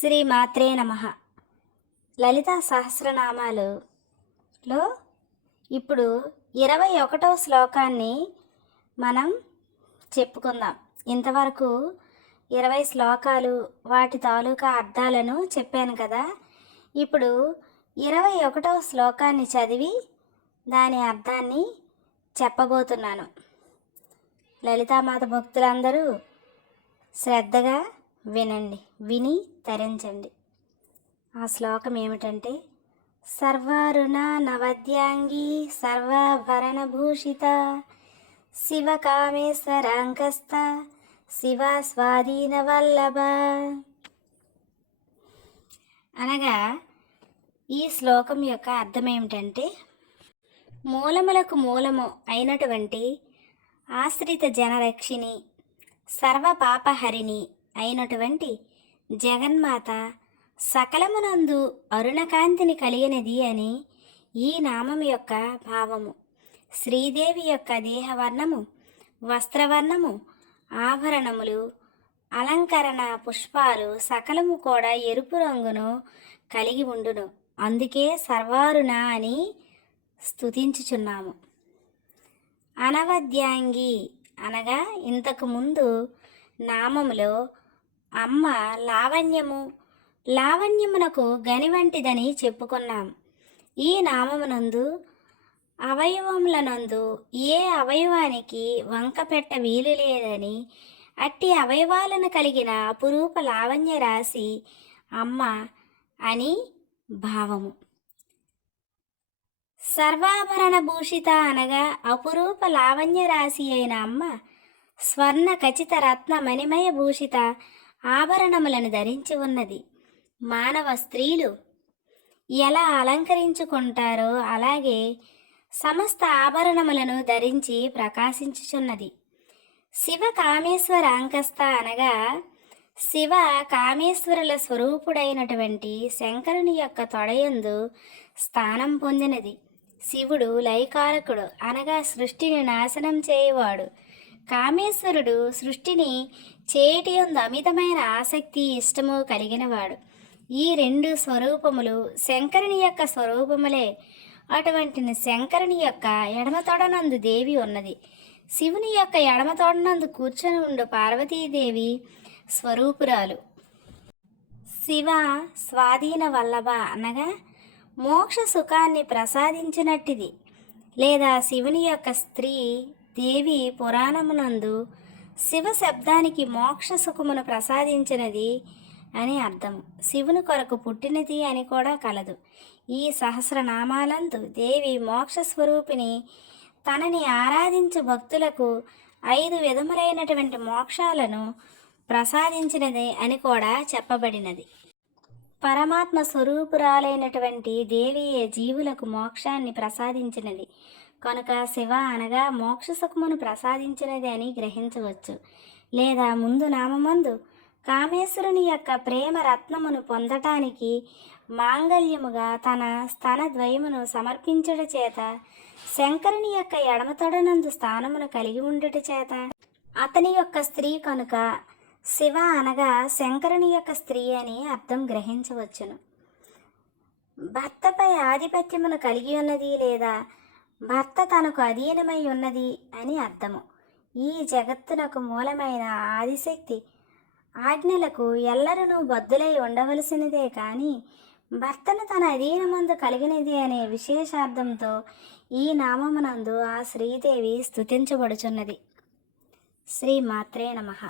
శ్రీ మాత్రే నమ. లలితా సహస్రనామాలులో ఇప్పుడు ఇరవై ఒకటవ శ్లోకాన్ని మనం చెప్పుకుందాం. ఇంతవరకు ఇరవై శ్లోకాలు వాటి తాలూకా అర్థాలను చెప్పాను కదా. ఇప్పుడు ఇరవై ఒకటవ శ్లోకాన్ని చదివి దాని అర్థాన్ని చెప్పబోతున్నాను. లలితామాత భక్తులందరూ శ్రద్ధగా వినండి విని తరించండి. ఆ శ్లోకం ఏమిటంటే సర్వారుణ నవద్యాంగి సర్వాభరణభూషిత శివకామేశ్వరాంకస్త శివ స్వాధీన వల్లభ అనగా ఈ శ్లోకం యొక్క అర్థం ఏమిటంటే మూలములకు మూలము అయినటువంటి ఆశ్రిత జనరక్షిణి సర్వపాపహరిణి అయినటువంటి జగన్మాత సకలమునందు అరుణకాంతిని కలిగినది అని ఈ నామం యొక్క భావము. శ్రీదేవి యొక్క దేహవర్ణము వస్త్రవర్ణము ఆభరణములు అలంకరణ పుష్పాలు సకలము కూడా ఎరుపు రంగును కలిగి ఉండును. అందుకే సర్వారుణ అని స్థుతించుచున్నాము అనవద్యాంగి అనగా ఇంతకు ముందు నామములో అమ్మ లావణ్యము. లావణ్యమునకు గని వంటిదని చెప్పుకున్నాం. ఈ నామమునందు అవయవములనందు ఏ అవయవానికి వంక పెట్ట వీలు లేదని అట్టి అవయవాలను కలిగిన అపురూప లావణ్య రాశి అమ్మ అని భావము. సర్వాభరణ భూషిత అనగా అపురూప లావణ్య రాశి అయిన అమ్మ స్వర్ణ ఖచ్చిత రత్న మణిమయ భూషిత ఆభరణములను ధరించి ఉన్నది. మానవ స్త్రీలు ఎలా అలంకరించుకుంటారో అలాగే సమస్త ఆభరణములను ధరించి ప్రకాశించుచున్నది. శివ కామేశ్వర అంకస్త అనగా శివ కామేశ్వరుల స్వరూపుడైనటువంటి శంకరుని యొక్క తొడయందు స్థానం పొందినది. శివుడు లైకారకుడు అనగా సృష్టిని నాశనం చేయవాడు. కామేశ్వరుడు సృష్టిని చేటి యందు అమితమైన ఆసక్తి ఇష్టము కలిగినవాడు. ఈ రెండు స్వరూపములు శంకరుని యొక్క స్వరూపములే. అటువంటి శంకరుని యొక్క ఎడమతోడనందు దేవి ఉన్నది. శివుని యొక్క ఎడమతోడనందు కూర్చొని ఉండు పార్వతీదేవి స్వరూపురాలు. శివ స్వాధీన వల్లభ అనగా మోక్ష సుఖాన్ని ప్రసాదించినట్టిది. లేదా శివుని యొక్క స్త్రీ దేవి పురాణమునందు శివ శబ్దానికి మోక్ష సుఖమును ప్రసాదించినది అని అర్థం. శివుని కొరకు పుట్టినది అని కూడా కలదు. ఈ సహస్రనామాలందు దేవి మోక్ష స్వరూపిణి తనని ఆరాధించు భక్తులకు ఐదు విధములైనటువంటి మోక్షాలను ప్రసాదించినది అని కూడా చెప్పబడినది. పరమాత్మ స్వరూపురాలైనటువంటి దేవియే జీవులకు మోక్షాన్ని ప్రసాదించినది. కనుక శివ అనగా మోక్ష సుఖమును ప్రసాదించినది అని గ్రహించవచ్చు. లేదా ముందు నామమందు కామేశ్వరుని యొక్క ప్రేమ రత్నమును పొందటానికి మాంగల్యముగా తన స్తనద్వయమును సమర్పించుట చేత శంకరుని యొక్క ఎడమతొడనందు స్థానమును కలిగి ఉండుట చేత అతని యొక్క స్త్రీ కనుక శివ అనగా శంకరుని యొక్క స్త్రీ అని అర్థం గ్రహించవచ్చును. భర్తపై ఆధిపత్యమును కలిగి ఉన్నది లేదా భర్త తనకు అధీనమై ఉన్నది అని అర్థము. ఈ జగత్తునకు మూలమైన ఆదిశక్తి ఆజ్ఞలకు ఎల్లరూ బద్దులై ఉండవలసినదే కానీ భర్తను తన అధీనమందు కలిగినది అనే విశేషార్థంతో ఈ నామమునందు ఆ శ్రీదేవి స్థుతించబడుచున్నది శ్రీ మాత్రే నమః.